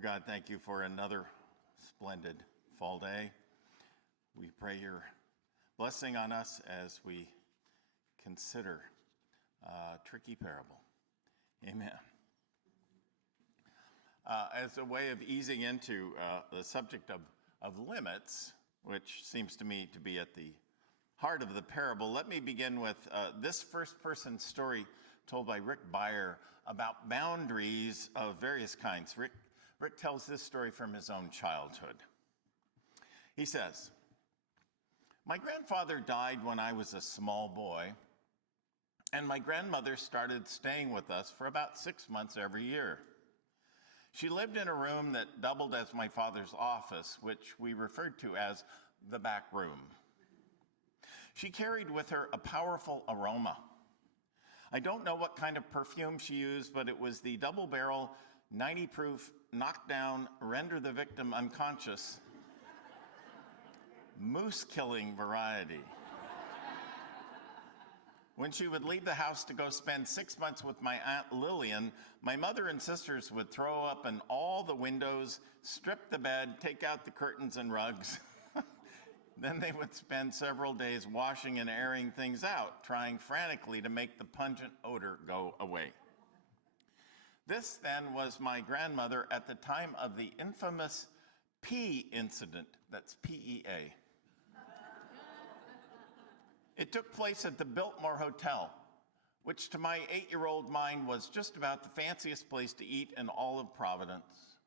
Dear God, thank you for another splendid fall day. We pray your blessing on us as we consider a tricky parable. Amen. As a way of easing into the subject of limits, which seems to me to be at the heart of the parable, let me begin with this first-person story told by Rick Beyer about boundaries of various kinds. Rick tells this story from his own childhood. He says, "My grandfather died when I was a small boy, and my grandmother started staying with us for about 6 months every year. She lived in a room that doubled as my father's office, which we referred to as the back room. She carried with her a powerful aroma. I don't know what kind of perfume she used, but it was the double-barrel, 90-proof, knockdown, render the victim unconscious, moose-killing variety. When she would leave the house to go spend 6 months with my Aunt Lillian, my mother and sisters would throw up in all the windows, strip the bed, take out the curtains and rugs. Then they would spend several days washing and airing things out, trying frantically to make the pungent odor go away. This, then, was my grandmother at the time of the infamous pea incident. That's P-E-A. It took place at the Biltmore Hotel, which to my 8-year-old mind was just about the fanciest place to eat in all of Providence.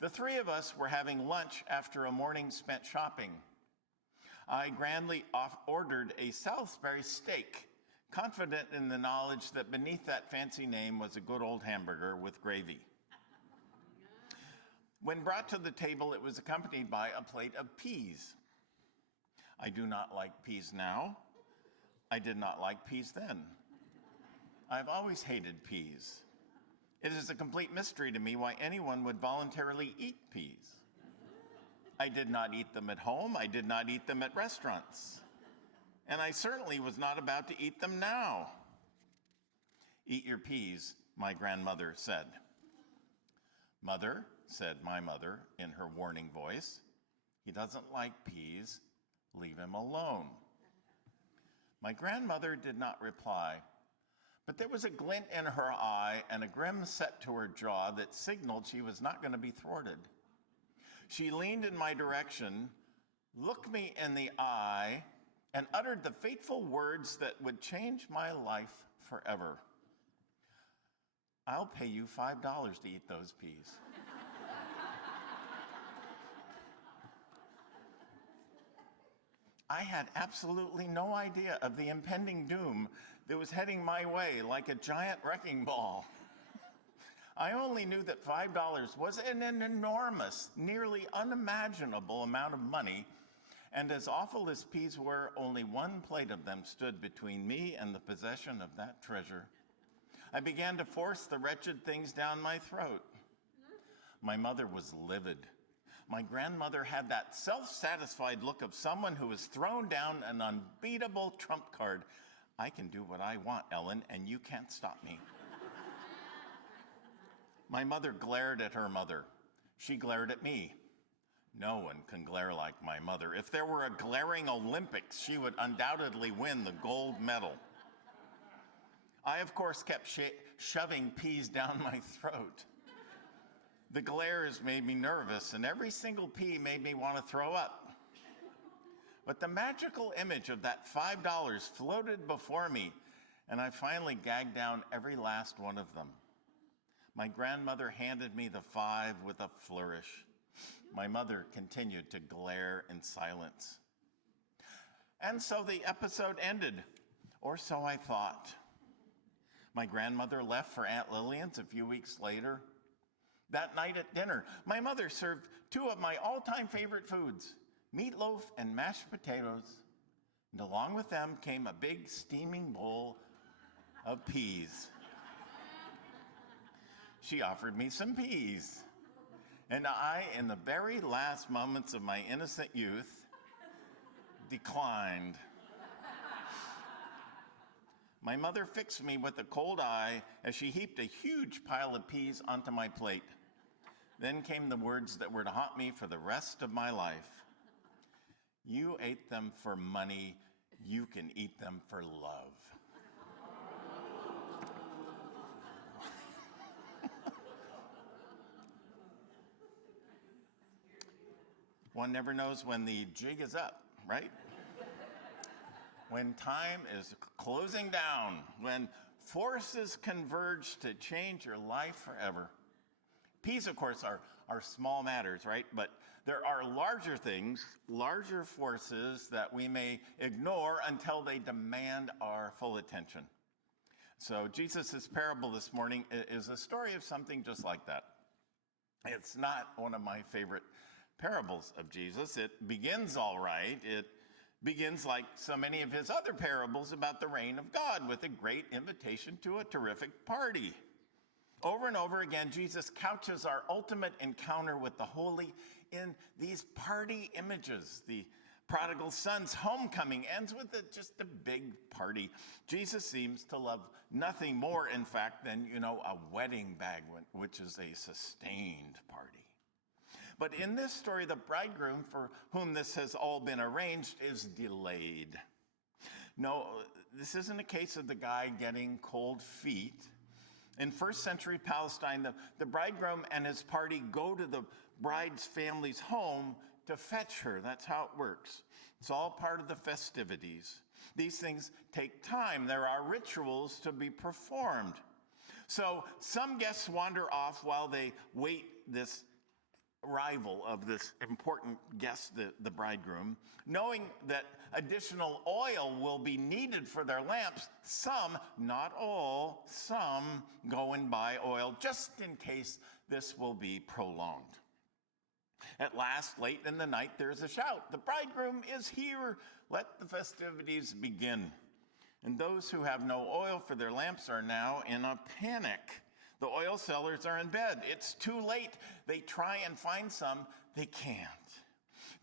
The three of us were having lunch after a morning spent shopping. I grandly ordered a Salisbury steak, confident in the knowledge that beneath that fancy name was a good old hamburger with gravy. When brought to the table, it was accompanied by a plate of peas. I do not like peas now. I did not like peas then. I've always hated peas. It is a complete mystery to me why anyone would voluntarily eat peas. I did not eat them at home. I did not eat them at restaurants. And I certainly was not about to eat them now. Eat your peas, my grandmother said. Mother, said my mother in her warning voice, he doesn't like peas. Leave him alone. My grandmother did not reply, but there was a glint in her eye and a grim set to her jaw that signaled she was not going to be thwarted. She leaned in my direction, looked me in the eye, and uttered the fateful words that would change my life forever. I'll pay you $5 to eat those peas. I had absolutely no idea of the impending doom that was heading my way like a giant wrecking ball. I only knew that $5 was an enormous, nearly unimaginable amount of money, and as awful as peas were, only one plate of them stood between me and the possession of that treasure. I began to force the wretched things down my throat. My mother was livid. My grandmother had that self-satisfied look of someone who has thrown down an unbeatable trump card. I can do what I want, Ellen, and you can't stop me. My mother glared at her mother. She glared at me. No one can glare like my mother. If there were a glaring Olympics, she would undoubtedly win the gold medal. I, of course, kept shoving peas down my throat. The glares made me nervous, and every single pea made me want to throw up. But the magical image of that $5 floated before me, and I finally gagged down every last one of them. My grandmother handed me the $5 with a flourish. My mother continued to glare in silence. And so the episode ended, or so I thought. My grandmother left for Aunt Lillian's a few weeks later. That night at dinner, my mother served two of my all-time favorite foods, meatloaf and mashed potatoes. And along with them came a big steaming bowl of peas. She offered me some peas. And I, in the very last moments of my innocent youth, declined. My mother fixed me with a cold eye as she heaped a huge pile of peas onto my plate. Then came the words that were to haunt me for the rest of my life. You ate them for money, you can eat them for love. One never knows when the jig is up, right? When time is closing down, when forces converge to change your life forever. Peace, of course, are small matters, right? But there are larger things, larger forces that we may ignore until they demand our full attention. So Jesus' parable this morning is a story of something just like that. It's not one of my favorite parables of Jesus. It begins all right. It begins like so many of his other parables about the reign of God with a great invitation to a terrific party. Over and over again, Jesus couches our ultimate encounter with the holy in these party images. The prodigal son's homecoming ends with just a big party. Jesus seems to love nothing more, in fact, than, a wedding banquet, which is a sustained party. But in this story, the bridegroom for whom this has all been arranged is delayed. No, this isn't a case of the guy getting cold feet. In first century Palestine, the bridegroom and his party go to the bride's family's home to fetch her. That's how it works. It's all part of the festivities. These things take time. There are rituals to be performed. So some guests wander off while they wait this arrival of this important guest, the bridegroom, knowing that additional oil will be needed for their lamps. Some, not all, some go and buy oil just in case this will be prolonged. At last, late in the night, there's a shout. The bridegroom is here. Let the festivities begin. And those who have no oil for their lamps are now in a panic. The oil sellers are in bed. It's too late. They try and find some. They can't.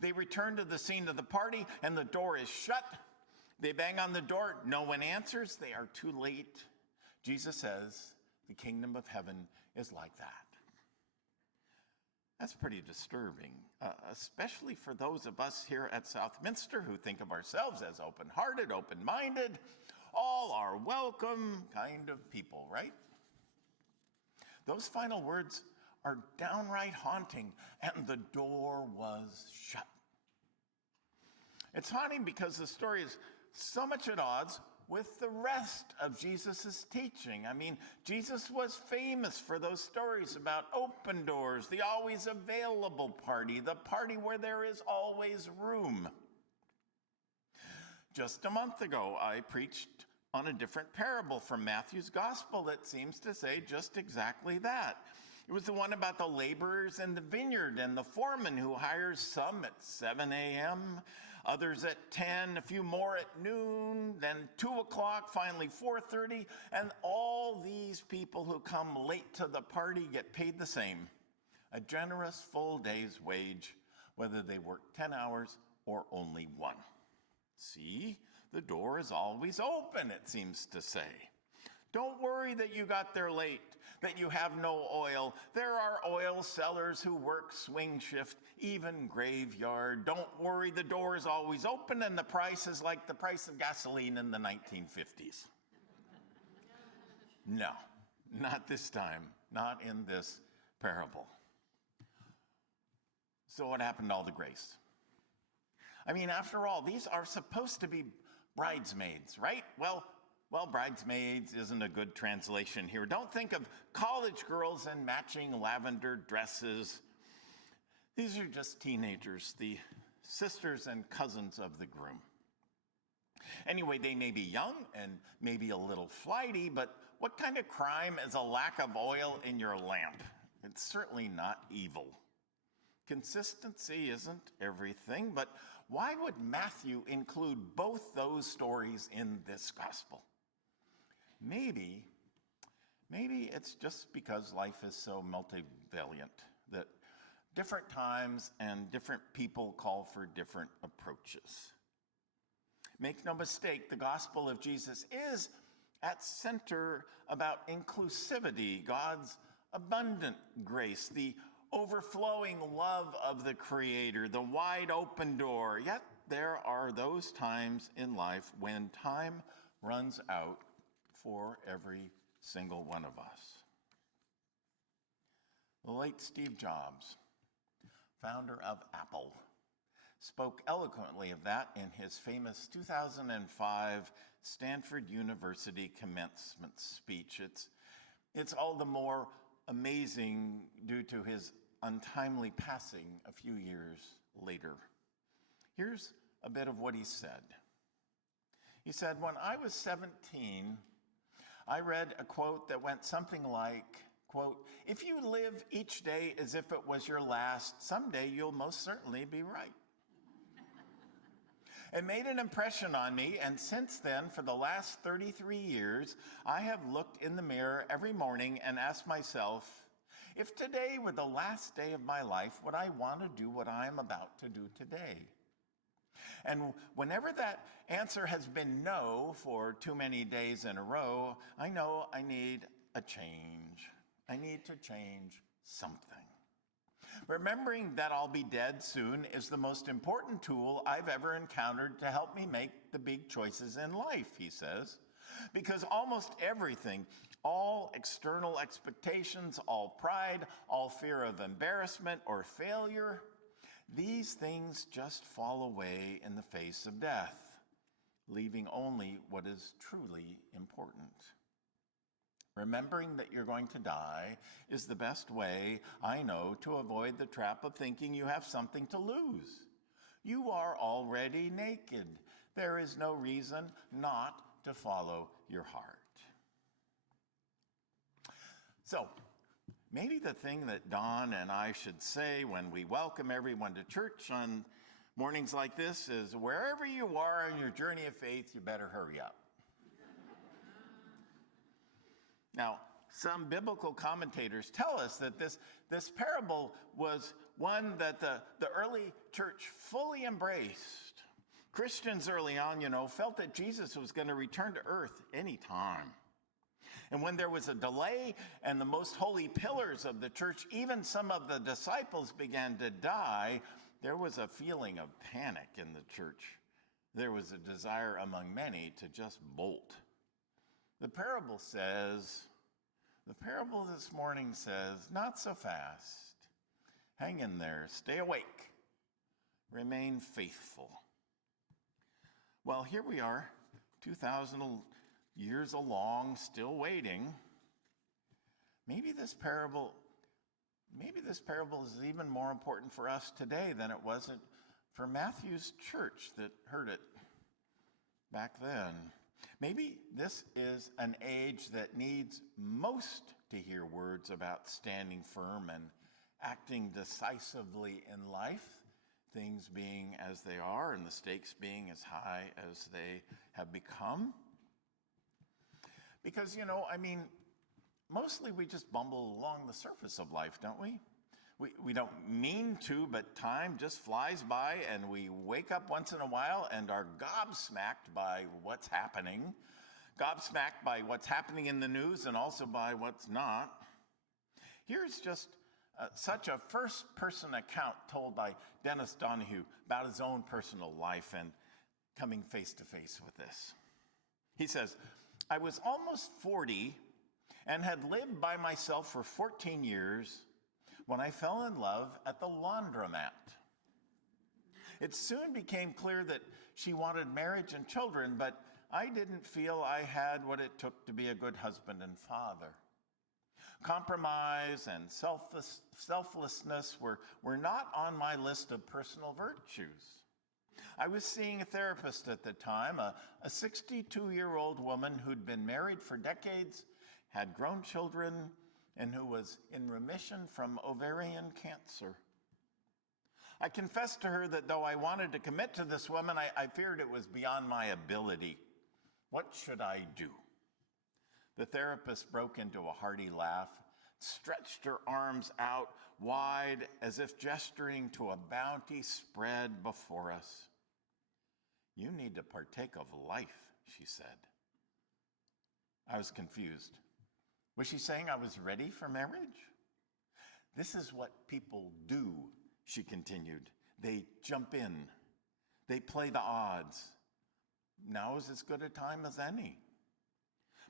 They return to the scene of the party, and the door is shut. They bang on the door. No one answers. They are too late. Jesus says the kingdom of heaven is like that. That's pretty disturbing, especially for those of us here at Southminster who think of ourselves as open-hearted, open-minded, all are welcome kind of people, right? Those final words are downright haunting, and the door was shut. It's haunting because the story is so much at odds with the rest of Jesus' teaching. I mean, Jesus was famous for those stories about open doors, the always available party, the party where there is always room. Just a month ago, I preached on a different parable from Matthew's gospel that seems to say just exactly that. It was the one about the laborers in the vineyard and the foreman who hires some at 7 a.m., others at 10, a few more at noon, then 2 o'clock, finally 4:30, and all these people who come late to the party get paid the same, a generous full day's wage, whether they work 10 hours or only 1. See, the door is always open, it seems to say. Don't worry that you got there late, that you have no oil. There are oil sellers who work swing shift, even graveyard. Don't worry, the door is always open and the price is like the price of gasoline in the 1950s. No, not this time, not in this parable. So what happened to all the grace? I mean, after all, these are supposed to be bridesmaids, right? Well, bridesmaids isn't a good translation here. Don't think of college girls in matching lavender dresses. These are just teenagers, the sisters and cousins of the groom. Anyway, they may be young and maybe a little flighty, but what kind of crime is a lack of oil in your lamp? It's certainly not evil. Consistency isn't everything, but why would Matthew include both those stories in this gospel? Maybe it's just because life is so multivariant that different times and different people call for different approaches. Make no mistake, the gospel of Jesus is at center about inclusivity, God's abundant grace, the overflowing love of the Creator, the wide open door. Yet there are those times in life when time runs out for every single one of us. The late Steve Jobs, founder of Apple, spoke eloquently of that in his famous 2005 Stanford University commencement speech. It's all the more amazing due to his untimely passing a few years later. Here's a bit of what he said. He said, "When I was 17, I read a quote that went something like, quote, 'If you live each day as if it was your last, someday you'll most certainly be right.' It made an impression on me, and since then, for the last 33 years, I have looked in the mirror every morning and asked myself, if today were the last day of my life, would I want to do what I am about to do today? And whenever that answer has been no for too many days in a row, I know I need a change. I need to change something. Remembering that I'll be dead soon is the most important tool I've ever encountered to help me make the big choices in life," he says. "Because almost everything, all external expectations, all pride, all fear of embarrassment or failure, these things just fall away in the face of death, leaving only what is truly important. Remembering that you're going to die is the best way I know to avoid the trap of thinking you have something to lose. You are already naked. There is no reason not to follow your heart." So, maybe the thing that Don and I should say when we welcome everyone to church on mornings like this is, wherever you are on your journey of faith, you better hurry up. Now, some biblical commentators tell us that this parable was one that the early church fully embraced. Christians early on, felt that Jesus was going to return to earth anytime. And when there was a delay and the most holy pillars of the church, even some of the disciples began to die, there was a feeling of panic in the church. There was a desire among many to just bolt. The parable this morning says, not so fast. Hang in there, stay awake, remain faithful. Well, here we are, 2,000 years along, still waiting. Maybe this parable is even more important for us today than it was for Matthew's church that heard it back then. Maybe this is an age that needs most to hear words about standing firm and acting decisively in life, things being as they are and the stakes being as high as they have become. Because, mostly we just bumble along the surface of life, don't we? We don't mean to, but time just flies by, and we wake up once in a while and are gobsmacked by what's happening, gobsmacked by what's happening in the news and also by what's not. Here's just such a first-person account told by Dennis Donahue about his own personal life and coming face-to-face with this. He says, "I was almost 40 and had lived by myself for 14 years when I fell in love at the laundromat. It soon became clear that she wanted marriage and children, but I didn't feel I had what it took to be a good husband and father. Compromise and selflessness were not on my list of personal virtues. I was seeing a therapist at the time, a 62-year-old woman who'd been married for decades, had grown children, and who was in remission from ovarian cancer. I confessed to her that though I wanted to commit to this woman, I feared it was beyond my ability. What should I do?" The therapist broke into a hearty laugh, stretched her arms out wide as if gesturing to a bounty spread before us. "You need to partake of life," she said. I was confused. Was she saying I was ready for marriage? This is what people do, she continued. They jump in. They play the odds. Now is as good a time as any.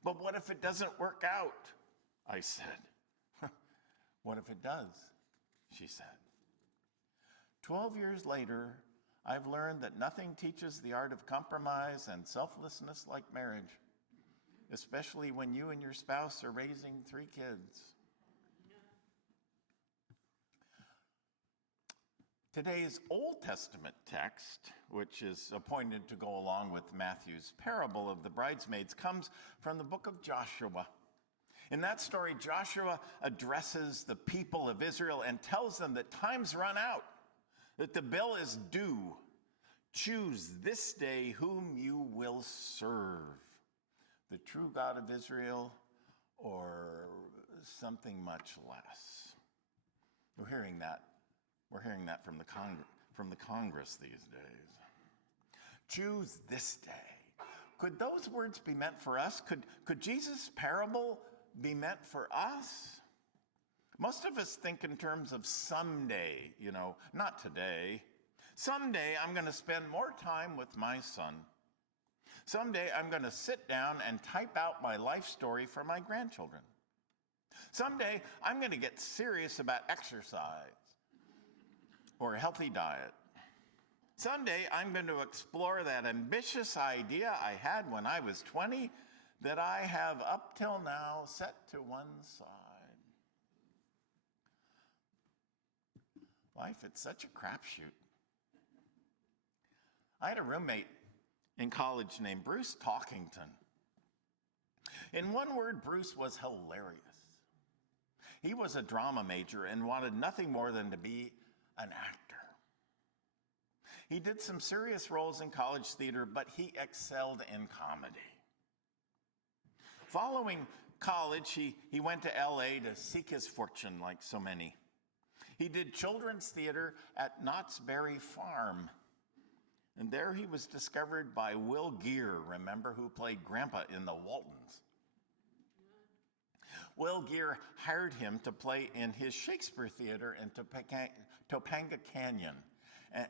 But what if it doesn't work out? I said. What if it does? She said. 12 years later, I've learned that nothing teaches the art of compromise and selflessness like marriage, especially when you and your spouse are raising 3 kids. Today's Old Testament text, which is appointed to go along with Matthew's parable of the bridesmaids, comes from the book of Joshua. In that story, Joshua addresses the people of Israel and tells them that time's run out, that the bill is due. Choose this day whom you will serve, the true God of Israel or something much less. We're hearing that from the Congress these days. Choose this day. Could those words be meant for us? Could Jesus' parable be meant for us? Most of us think in terms of someday, not today. Someday I'm going to spend more time with my son. Someday I'm going to sit down and type out my life story for my grandchildren. Someday I'm going to get serious about exercise or a healthy diet. Someday I'm going to explore that ambitious idea I had when I was 20 that I have up till now set to one side. Life, it's such a crapshoot. I had a roommate in college named Bruce Talkington. In one word, Bruce was hilarious. He was a drama major and wanted nothing more than to be an actor. He did some serious roles in college theater, but he excelled in comedy. Following college, he went to LA to seek his fortune like so many. He did children's theater at Knott's Berry Farm. And there he was discovered by Will Geer, remember, who played Grandpa in The Waltons. Will Geer hired him to play in his Shakespeare theater in Topanga Canyon.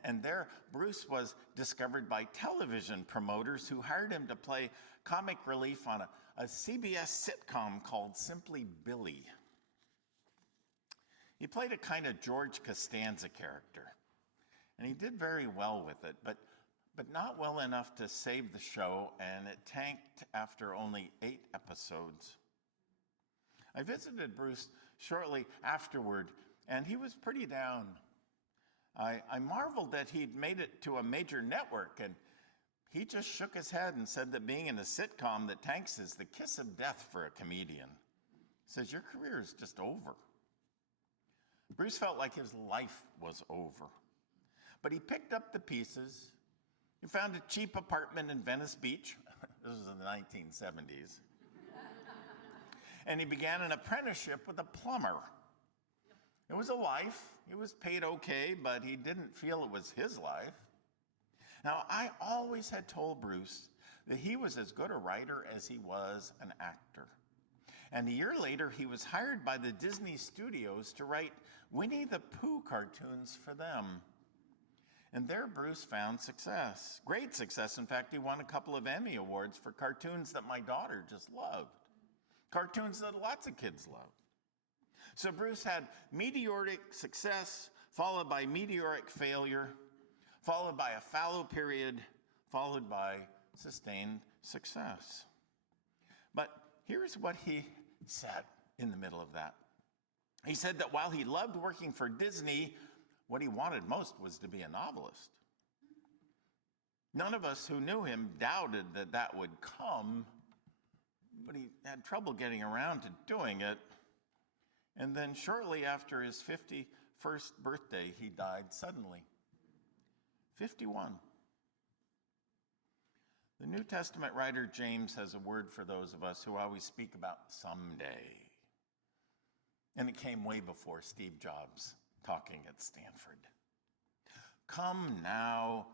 And there, Bruce was discovered by television promoters who hired him to play comic relief on a CBS sitcom called Simply Billy. He played a kind of George Costanza character, and he did very well with it, but not well enough to save the show, and it tanked after only 8 episodes. I visited Bruce shortly afterward, and he was pretty down. I marveled that he'd made it to a major network, and he just shook his head and said that being in a sitcom that tanks is the kiss of death for a comedian. He says, your career is just over. Bruce felt like his life was over. But he picked up the pieces. He found a cheap apartment in Venice Beach. This was in the 1970s. And he began an apprenticeship with a plumber. It was a life. He was paid okay, but he didn't feel it was his life. Now, I always had told Bruce that he was as good a writer as he was an actor. And a year later, he was hired by the Disney Studios to write Winnie the Pooh cartoons for them. And there Bruce found success, great success. In fact, he won a couple of Emmy Awards for cartoons that my daughter just loved, cartoons that lots of kids loved. So Bruce had meteoric success, followed by meteoric failure, followed by a fallow period, followed by sustained success. But here's what he said in the middle of that. He said that while he loved working for Disney, what he wanted most was to be a novelist. None of us who knew him doubted that that would come, but he had trouble getting around to doing it. And then shortly after his 51st birthday, he died suddenly. 51. The New Testament writer James has a word for those of us who always speak about someday. And it came way before Steve Jobs talking at Stanford. Come now,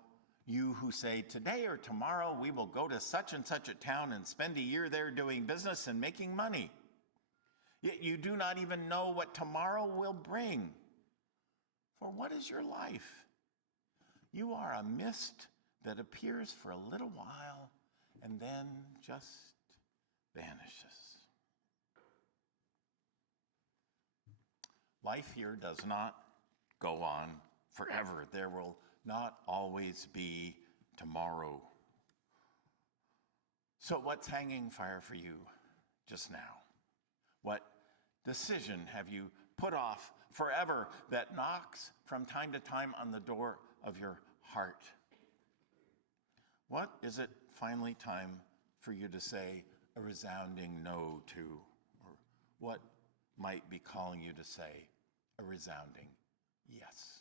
you who say, today or tomorrow we will go to such and such a town and spend a year there doing business and making money. Yet you do not even know what tomorrow will bring. For what is your life? You are a mist that appears for a little while and then just vanishes. Life here does not go on forever. There will not always be tomorrow. So what's hanging fire for you just now? What decision have you put off forever that knocks from time to time on the door of your heart? What is it finally time for you to say a resounding no to? Or what might be calling you to say a resounding yes?